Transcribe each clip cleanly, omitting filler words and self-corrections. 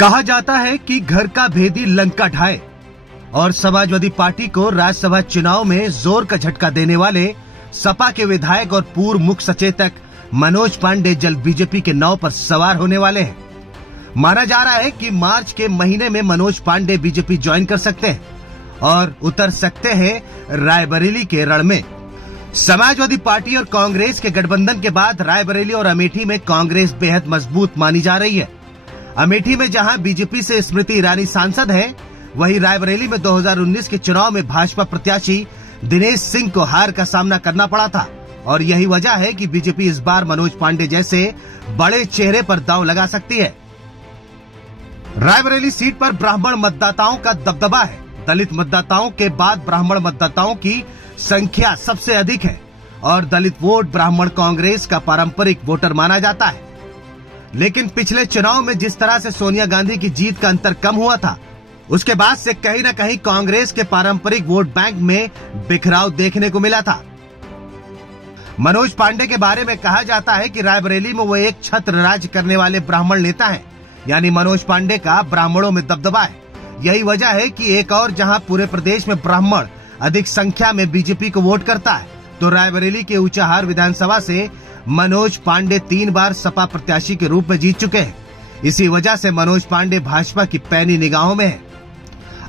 कहा जाता है कि घर का भेदी लंका ढाए और समाजवादी पार्टी को राज्यसभा चुनाव में जोर का झटका देने वाले सपा के विधायक और पूर्व मुख्य सचेतक मनोज पांडे जल्द बीजेपी के नाव पर सवार होने वाले हैं। माना जा रहा है कि मार्च के महीने में मनोज पांडे बीजेपी ज्वाइन कर सकते हैं और उतर सकते हैं रायबरेली के रण में। समाजवादी पार्टी और कांग्रेस के गठबंधन के बाद रायबरेली और अमेठी में कांग्रेस बेहद मजबूत मानी जा रही है। अमेठी में जहां बीजेपी से स्मृति ईरानी सांसद हैं, वहीं रायबरेली में 2019 के चुनाव में भाजपा प्रत्याशी दिनेश सिंह को हार का सामना करना पड़ा था और यही वजह है कि बीजेपी इस बार मनोज पांडे जैसे बड़े चेहरे पर दांव लगा सकती है। रायबरेली सीट पर ब्राह्मण मतदाताओं का दबदबा है। दलित मतदाताओं के बाद ब्राह्मण मतदाताओं की संख्या सबसे अधिक है और दलित वोट ब्राह्मण कांग्रेस का पारंपरिक वोटर माना जाता है। लेकिन पिछले चुनाव में जिस तरह से सोनिया गांधी की जीत का अंतर कम हुआ था, उसके बाद से कहीं न कहीं कांग्रेस के पारंपरिक वोट बैंक में बिखराव देखने को मिला था। मनोज पांडे के बारे में कहा जाता है कि रायबरेली में वो एक छत्र राज करने वाले ब्राह्मण नेता हैं, यानी मनोज पांडे का ब्राह्मणों में दबदबा है। यही वजह है कि एक और जहां पूरे प्रदेश में ब्राह्मण अधिक संख्या में बीजेपी को वोट करता है, तो रायबरेली के ऊंचाहार विधानसभा से मनोज पांडे 3 बार सपा प्रत्याशी के रूप में जीत चुके हैं। इसी वजह से मनोज पांडे भाजपा की पैनी निगाहों में है।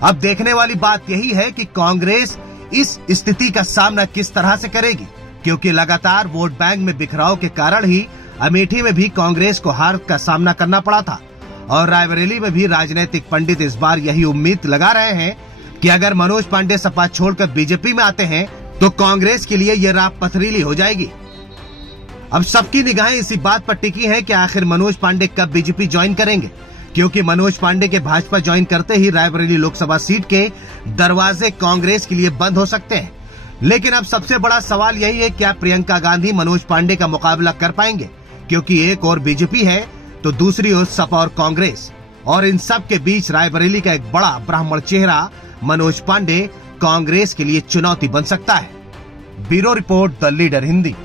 अब देखने वाली बात यही है कि कांग्रेस इस स्थिति का सामना किस तरह से करेगी, क्योंकि लगातार वोट बैंक में बिखराव के कारण ही अमेठी में भी कांग्रेस को हार का सामना करना पड़ा था और रायबरेली में भी राजनीतिक पंडित इस बार यही उम्मीद लगा रहे हैं कि अगर मनोज पांडे सपा छोड़कर बीजेपी में आते हैं तो कांग्रेस के लिए यह राह पथरीली हो जाएगी। अब सबकी निगाहें इसी बात पर टिकी हैं कि आखिर मनोज पांडे कब बीजेपी ज्वाइन करेंगे, क्योंकि मनोज पांडे के भाजपा ज्वाइन करते ही रायबरेली लोकसभा सीट के दरवाजे कांग्रेस के लिए बंद हो सकते हैं। लेकिन अब सबसे बड़ा सवाल यही है, क्या प्रियंका गांधी मनोज पांडे का मुकाबला कर पाएंगे, क्योंकि एक और बीजेपी है तो दूसरी ओर सपा और कांग्रेस, और इन सब के बीच रायबरेली का एक बड़ा ब्राह्मण चेहरा मनोज पांडे कांग्रेस के लिए चुनौती बन सकता है। Bureau report, the leader Hindi.